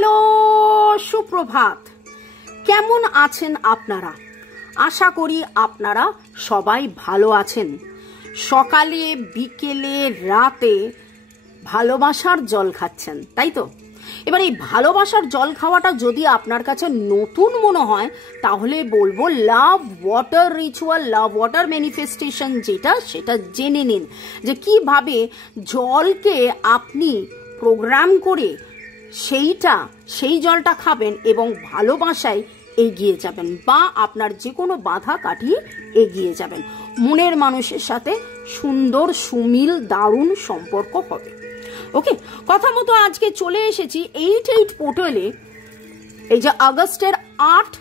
Hello, সুপ্রভাত। কেমন আছেন আপনারা? আশা করি আপনারা সবাই ভালো আছেন। সকালে, বিকেলে, রাতে ভালোবাসার জল খাচ্ছেন, তাই তো? এবার এই ভালোবাসার জল খাওয়াটা যদি আপনার কাছে নতুন মনে হয়, তাহলে বলবো love water ritual, love water manifestation যেটা, সেটা জেনে নিন যে কিভাবে জলকে আপনি প্রোগ্রাম করে সেই জলটা খাবেন এবং ভালোবাসায় এগিয়ে যাবেন, বা আপনার যে কোনো বাধা কাটিয়ে এগিয়ে যাবেন। মনের মানুষের সাথে সুন্দর, সুমিল, দারুণ সম্পর্ক হবে। ওকে, কথা মতো আজকে চলে এসেছি 88 পোর্টালে। এই যে আগস্টের 8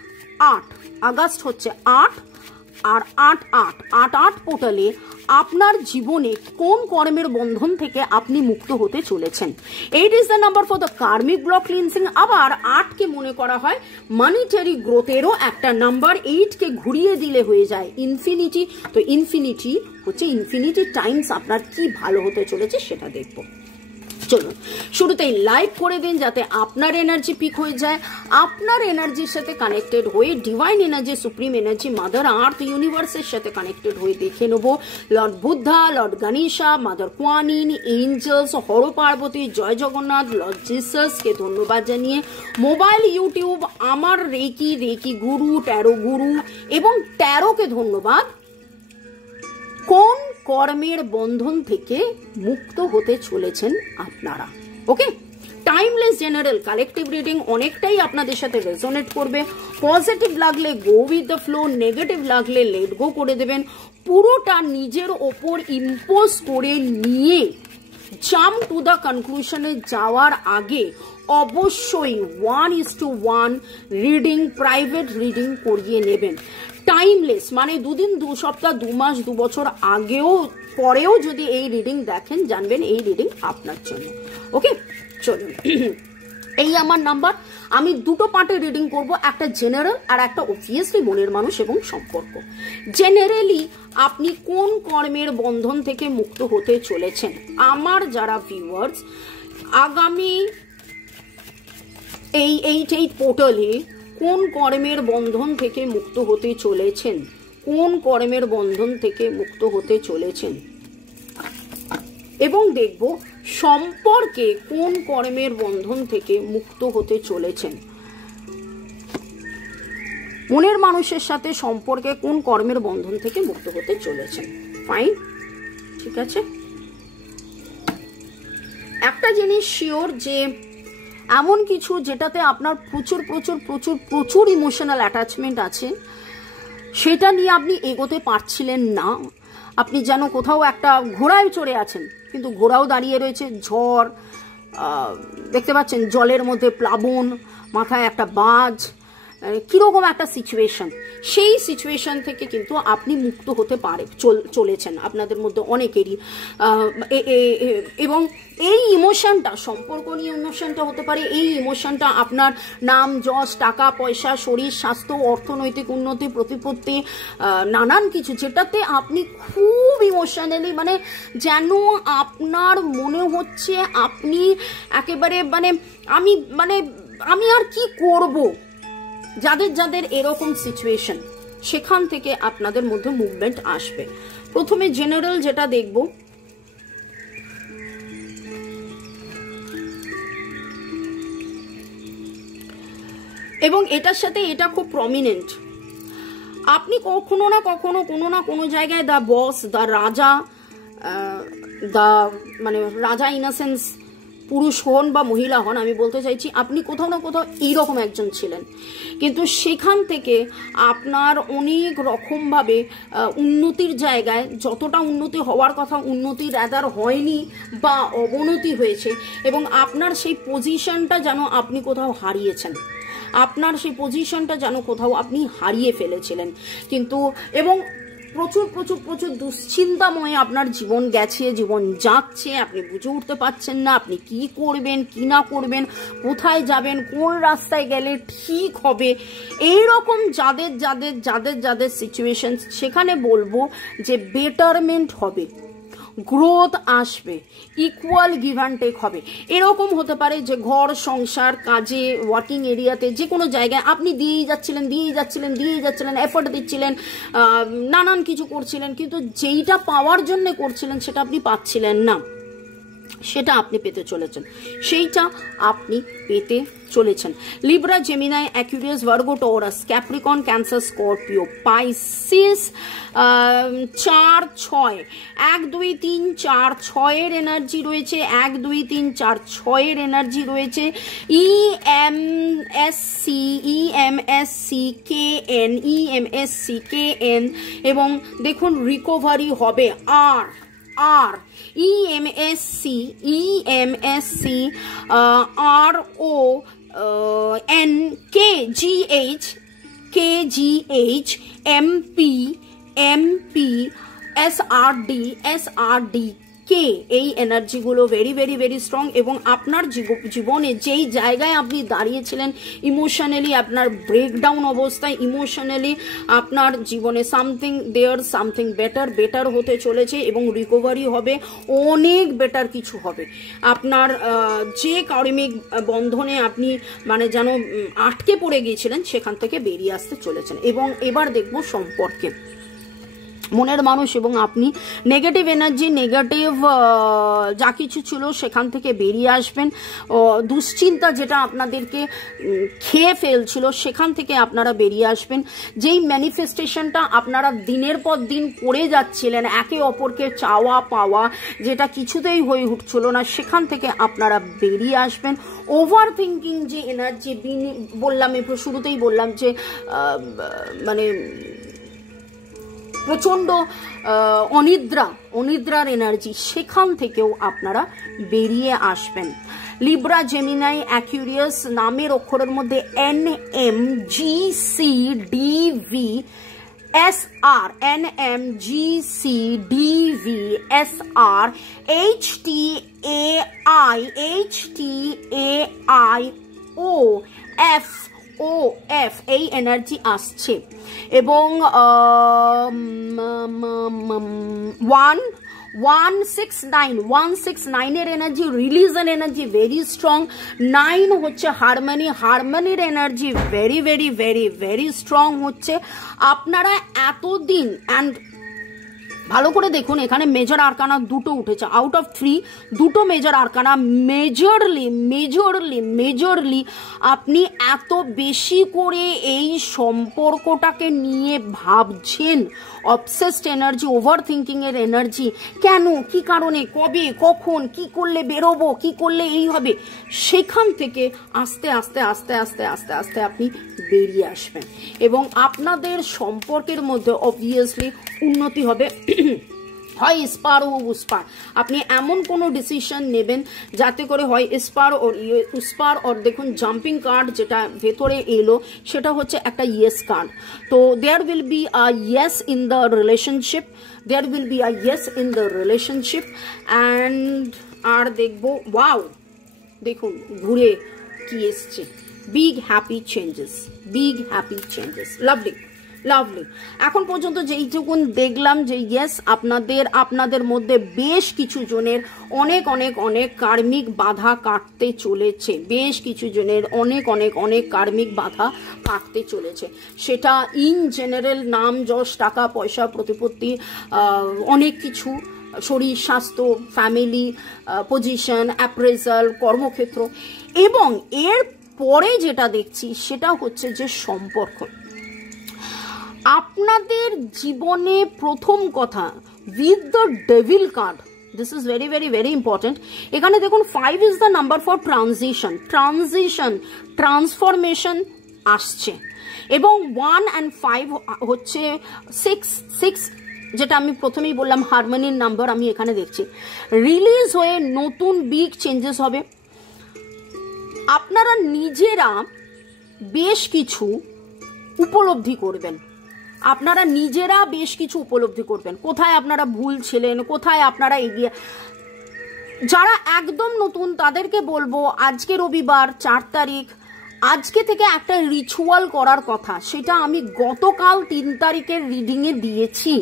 আগস্ট হচ্ছে 8 আর 8 পোর্টালে আপনার জীবনে কোন কর্মের বন্ধন থেকে আপনি মুক্ত হতে চলেছেন। 8 is the number for the karmic block cleansing. আবার 8কে মনে করা হয় মানিটারি গ্রোথেরও একটা নাম্বার। 8কে ঘুরিয়ে দিলে হয়ে যায় ইনফিনিটি। তো ইনফিনিটি হচ্ছে ইনফিনিটি টাইমস আপনার কি ভালো হতে চলেছে সেটা দেখবো। চলুন শুরুতেই লাইক করে দিন যাতে আপনার এনার্জি পিক হয়ে যায়। আপনার এনার্জির সাথে কানেক্টেড হয়ে divine energy, supreme energy, mother earth, ইউনিভার্সের সাথে কানেক্টেড হয়ে দেখে নেব lord Buddha, lord Ganesha, mother Guanyin, angels, Har Parvati, Jai Jagannath, lord জিসাসকে ধন্যবাদ জানিয়ে মোবাইল, ইউটিউব, আমার রেকি গুরু, ট্যারো গুরু এবং ট্যারোকে ধন্যবাদ। কোন কর্মের বন্ধন থেকে মুক্ত হতে চলেছেন আপনারা? ওকে, টাইমলেস জেনারেল কালেকটিভ রিডিং অনেকটাই আপনাদের সাথে রেজোনেট করবে। পজিটিভ লাগলে go with the flow, negative লাগলে লেট গো করে দেবেন। পুরোটা নিজের ওপর ইম্পোজ করে নিয়ে জাম্প টু দ্য কনক্লুশনে যাওয়ার আগে অবশ্যই 1:1 রিডিং, প্রাইভেট রিডিং করিয়ে নেবেন। টাইমলেস মানে 2 দিন, 2 সপ্তাহ, 2 মাস, 2 বছর আগেও পরেও যদি এই রিডিং দেখেন, জানবেন এই রিডিং আপনার জন্য। ওকে, চলুন। এই আমার নাম্বার। আমি দুটো পার্টে রিডিং করব, একটা জেনারেল আর একটা অবভিয়াসলি মনের মানুষ এবং সম্পর্ক। জেনারেলি আপনি কোন কর্মের বন্ধন থেকে মুক্ত হতে চলেছেন? আমার যারা ভিউয়ার্স আগামী এই 88 পোর্টালে কোন কর্মের বন্ধন থেকে মুক্ত হতে চলেছেন, কোন কর্মের বন্ধন থেকে মুক্ত হতে চলেছেন, এবং দেখব সম্পর্কে কোন কর্মের বন্ধন থেকে মুক্ত হতে চলেছেন। মনের মানুষের সাথে সম্পর্কে কোন কর্মের বন্ধন থেকে মুক্ত হতে চলেছেন। ফাইন, ঠিক আছে। একটা জিনিস শিওর যে এমন কিছু যেটাতে আপনার প্রচুর প্রচুর প্রচুর প্রচুর ইমোশনাল অ্যাটাচমেন্ট আছে, সেটা নিয়ে আপনি এগোতে পারছিলেন না। আপনি যেন কোথাও একটা ঘোড়ায় চড়ে আছেন, কিন্তু ঘোড়াও দাঁড়িয়ে রয়েছে। ঝড় দেখতে পাচ্ছেন, জলের মধ্যে প্লাবন, মাথায় একটা বাজ, কিরকম একটা সিচুয়েশন। সেই সিচুয়েশন থেকে কিন্তু আপনি মুক্ত হতে চলেছেন আপনাদের মধ্যে অনেকেরই। এবং এই ইমোশনটা, সম্পর্ক নিয়ে ইমোশনটা হতে পারে। এই ইমোশনটা আপনার নাম, যশ, টাকা পয়সা, শরীর স্বাস্থ্য, অর্থনৈতিক উন্নতি, প্রতিপত্তি, নানান কিছু, যেটাতে আপনি খুব ইমোশনালি মানে যেন আপনার মনে হচ্ছে আপনি একেবারে আমি আর কি করব। যাদের যাদের এরকম সিচুয়েশন, সেখান থেকে আপনাদের মধ্যে মুভমেন্ট আসবে। প্রথমে জেনারেল যেটা দেখব, এবং এটার সাথে এটা খুব প্রমিনেন্ট। আপনি কখনো না কখনো কোনো না কোনো জায়গায় দ্য বস, দ্য রাজা, রাজা ইন আ সেন্স পুরুষ হন বা মহিলা হন, আমি বলতে চাইছি আপনি কোথাও না কোথাও এইরকম একজন ছিলেন। কিন্তু সেখান থেকে আপনার অনেক রকমভাবে উন্নতির জায়গায়, যতটা উন্নতি হওয়ার কথা উন্নতি রাদার হয়নি বা অবনতি হয়েছে, এবং আপনার সেই পজিশনটা যেন আপনি কোথাও হারিয়েছেন। আপনার সেই পজিশনটা যেন কোথাও আপনি হারিয়ে ফেলেছিলেন। কিন্তু এবং প্রচুর প্রচুর প্রচুর দুশ্চিন্তাময় আপনার জীবন গেছে, জীবন যাচ্ছে। আপনি বুঝে উঠতে পারছেন না আপনি কি করবেন, কি না করবেন, কোথায় যাবেন, কোন রাস্তায় গেলে ঠিক হবে। এইরকম যাদের যাদের যাদের যাদের সিচুয়েশন, সেখানে বলবো যে বেটারমেন্ট হবে। গ্রোথ আসবে, ইকুয়াল গিভ অ্যান্ড টেক হবে। এরকম হতে পারে যে ঘর সংসার কাজে ওয়ার্কিং এরিয়াতে যে কোনো জায়গায় আপনি দিয়েই যাচ্ছিলেন, এফোর্ট দিচ্ছিলেন, নানান কিছু করছিলেন, কিন্তু যেইটা পাওয়ার জন্য করছিলেন সেটা আপনি পাচ্ছিলেন না, সেটা আপনি পেতে চলেছেন, সেইটা আপনি পেতে চলেছেন। Libra, Gemini, Aquarius, Virgo, Taurus, Capricorn, Cancer, Scorpio, Pisces 4, 6, 1, 2, 3, 4, 6-এর এনার্জি রয়েছে, 1, 2, 3, 4, 6-এর এনার্জি রয়েছে। EMSC KN এবং দেখুন রিকভারি হবে আর EMSC RON KGH MP SRD কে, এই এনার্জিগুলো ভেরি ভেরি ভেরি স্ট্রং। এবং আপনার জীবনে যেই জায়গায় আপনি দাঁড়িয়েছিলেন ইমোশনালি, আপনার ব্রেকডাউন অবস্থায় ইমোশনালি, আপনার জীবনে সামথিং বেটার হতে চলেছে এবং রিকভারি হবে, অনেক বেটার কিছু হবে। আপনার যে কার্মিক বন্ধনে আপনি মানে যেন আটকে পড়ে গিয়েছিলেন সেখান থেকে বেরিয়ে আসতে চলেছেন। এবং এবার দেখব সম্পর্কে মনের মানুষ এবং আপনি নেগেটিভ এনার্জি, নেগেটিভ যা কিছু ছিল সেখান থেকে বেরিয়ে আসবেন। দুশ্চিন্তা যেটা আপনাদেরকে খেয়ে ফেলছিল সেখান থেকে আপনারা বেরিয়ে আসবেন। যেই ম্যানিফেস্টেশনটা আপনারা দিনের পর দিন করে যাচ্ছিলেন, একে অপরকে চাওয়া পাওয়া, যেটা কিছুতেই হয়ে উঠছিল না, সেখান থেকে আপনারা বেরিয়ে আসবেন। ওভার থিঙ্কিং যে এনার্জি বললাম, শুরুতেই বললাম যে মানে প্রচণ্ড অনিদ্রার এনার্জি, সেখান থেকেও আপনারা বেরিয়ে আসবেন। লিব্রা, জেমিনাই, অ্যাকুয়ারিয়াস নামের অক্ষরের মধ্যে NMGCDV SR HTAIOF এই এনার্জি আসছে। এবং 169-169-এর energy religion energy very strong. 9 হচ্ছে হারমোনির energy very very very very strong হচ্ছে। আপনারা এতদিন অ্যান্ড ভালো করে দেখুন, এখানে মেজর আরকানা দুটো উঠেছে, আউট অফ 3 দুটো মেজর আরকানা। মেজরলি আপনি এত বেশি করে এই সম্পর্কটাকে নিয়ে ভাবছেন, অবসেসড এনার্জি, ওভার থিঙ্কিং এর এনার্জি, কেন, কি কারণে, কবে, কখন, কি করলে বেরোবো, কি করলে এই হবে, সেখান থেকে আস্তে আস্তে আস্তে আস্তে আস্তে আস্তে আপনি বেরিয়ে আসবেন এবং আপনাদের সম্পর্কের মধ্যে অবভিয়াসলি উন্নতি হবে। হয় স্পার ও উস্পার, আপনি এমন কোনো ডিসিশন নেবেন যাতে করে হয় স্পার ওর দেখুন জাম্পিং কার্ড যেটা ভেতরে এলো সেটা হচ্ছে একটা ইয়েস কার্ড। তো there will be a yes in the relationship, and আর দেখবো ওয়াও, দেখুন ঘুরে কি এসছে, বিগ হ্যাপি চেঞ্জেস, লাভলি। এখন পর্যন্ত যেইটুকুন দেখলাম যে ইয়েস আপনাদের মধ্যে বেশ কিছু জনের অনেক কার্মিক বাধা কাটতে চলেছে, বেশ কিছু জনের অনেক কার্মিক বাধা কাটতে চলেছে। সেটা ইন জেনারেল নাম যশ টাকা পয়সা প্রতিপত্তি অনেক কিছু, শরীর স্বাস্থ্য, ফ্যামিলি পজিশন, অ্যাপ্রেজাল, কর্মক্ষেত্র। এবং এর পরে যেটা দেখছি সেটা হচ্ছে যে সম্পর্ক। আপনাদের জীবনে প্রথম কথা with the devil card, this is very very very important. এখানে দেখুন 5 is the number for transformation আসছে। এবং 1 and 5 হচ্ছে 6 যেটা আমি প্রথমেই বললাম হারমোনির নাম্বার, আমি এখানে দেখছি রিলিজ হয়ে নতুন বিগ চেঞ্জেস হবে। আপনারা নিজেরা বেশ কিছু উপলব্ধি করবেন, কোথায় আপনারা ভুল ছিলেন, কোথায় আপনারা এগিয়ে। যারা একদম নতুন তাদেরকে বলবো আজকে রবিবার 4 তারিখ, আজকে থেকে একটা রিচুয়াল করার কথা, সেটা আমি গতকাল 3 তারিখের রিডিংয়ে দিয়েছি।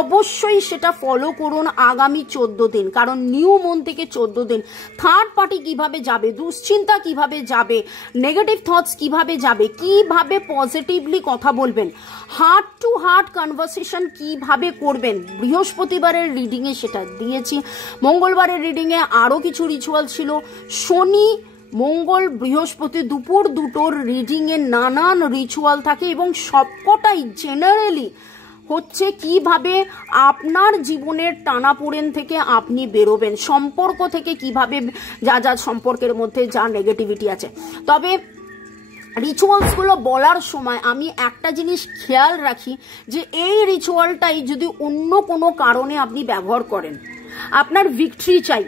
অবশ্যই সেটা ফলো করুন আগামী 14 দিন, কারণ নিউ মন থেকে 14 দিন থার্ড পার্টি কিভাবে যাবে, দুশ্চিন্তা কিভাবে যাবে, নেগেটিভ থটস কিভাবে যাবে, কিভাবে পজিটিভলি কথা বলবেন, হার্ট টু হার্ট কনভারসেশন কিভাবে করবেন। বৃহস্পতিবারের রিডিংয়ে সেটা দিয়েছি, মঙ্গলবারের রিডিংয়ে আরও কিছু রিচুয়াল ছিল, শনি মঙ্গল বৃহস্পতি দুপুর দুটোর রিডিংয়ে নানান রিচুয়াল থাকে এবং সবকটাই জেনারেলি হচ্ছে কিভাবে আপনার জীবনের টানাপোড়েন থেকে আপনি বেরোবেন, সম্পর্ক থেকে কিভাবে যা যা সম্পর্কের মধ্যে যা নেগেটিভিটি আছে। তবে রিচুয়ালসগুলো বলার সময় আমি একটা জিনিস খেয়াল রাখি যে এই রিচুয়ালটাই যদি অন্য কোনো কারণে আপনি ব্যবহার করেন, আপনার ভিক্টরি চাই,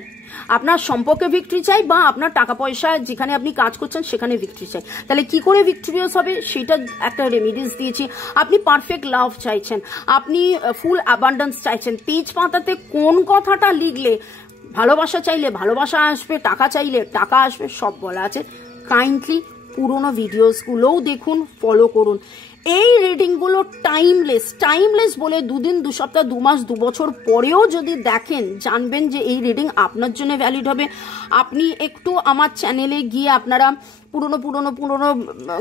আপনার সম্পর্কে ভিক্টরি চাই বা আপনার টাকা পয়সা যেখানে আপনি কাজ করছেন সেখানে ভিক্টরি চাই, তাহলে কি করে ভিক্টোরিয়াস হবে সেটা একটা রেমিডিস দিয়েছি। আপনি পারফেক্ট লাভ চাইছেন, আপনি ফুল অ্যাবান্ডেন্স চাইছেন, তেজপাতাতে কোন কথাটা লিখলে ভালোবাসা চাইলে ভালোবাসা আসবে, টাকা চাইলে টাকা আসবে, সব বলা আছে। কাইন্ডলি পুরোনো ভিডিওসগুলোও দেখুন, ফলো করুন। এই রিডিংগুলো টাইমলেস বলে 2 দিন 2 সপ্তাহ 2 মাস 2 বছর পরেও যদি দেখেন, জানবেন যে এই রিডিং আপনার জন্য ভ্যালিড হবে। আপনি একটু আমার চ্যানেলে গিয়ে আপনারা পুরনো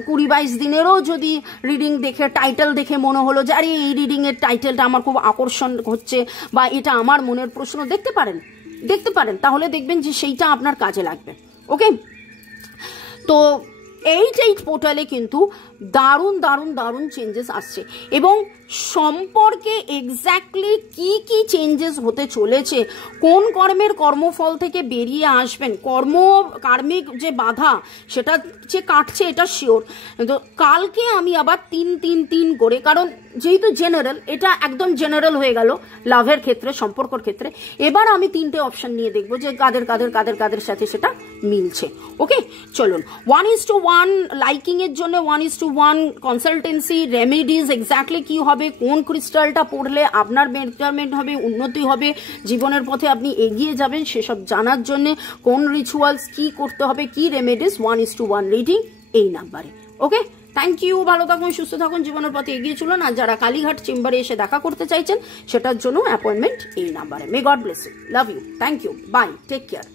20-22 দিনেরও যদি রিডিং দেখে টাইটেল দেখে মনে হলো যে আরে এই রিডিংয়ের টাইটেলটা আমার খুব আকর্ষণ হচ্ছে বা এটা আমার মনের প্রশ্ন, দেখতে পারেন, তাহলে দেখবেন যে সেইটা আপনার কাজে লাগবে। ওকে, তো 8 পোর্টালে কিন্তু দারুণ চেঞ্জেস আসছে এবং সম্পর্কে এক্স্যাক্টলি কি চেঞ্জেস হতে চলেছে, কোন কর্মের কর্মফল থেকে বেরিয়ে আসবেন, কার্মিক যে বাধা সেটা যে কাটছে এটা শিওর। তো কালকে আমি আবার 3 করে, কারণ যেহেতু জেনারেল, এটা একদম জেনারেল হয়ে গেল লাভের ক্ষেত্রে, সম্পর্কের ক্ষেত্রে, এবার আমি 3টে অপশন নিয়ে দেখবো যে কাদের সাথে সেটা মিলছে। ওকে, চলুন 1:1 লাইকিং এর জন্য 1:1 কনসালটেন্সি রেমেডিজ এক্স্যাক্টলি কি হবে, কোন ক্রিস্টালটা পড়লে আপনার বেটারমেন্ট হবে, উন্নতি হবে, জীবনের পথে আপনি এগিয়ে যাবেন, সেসব জানার জন্য কোন রিচুয়ালস কি করতে হবে, কি রেমেডিজ, 1:1 রিডিং এই নাম্বারে। ওকে, থ্যাংক ইউ, ভালো থাকুন, সুস্থ থাকুন, জীবনের পথে এগিয়ে চলুন। আর যারা কালীঘাট চেম্বারে এসে দেখা করতে চাইছেন সেটার জন্য অ্যাপয়েন্টমেন্ট এই নাম্বারে। May God bless you, love you, thank you, bye, take care.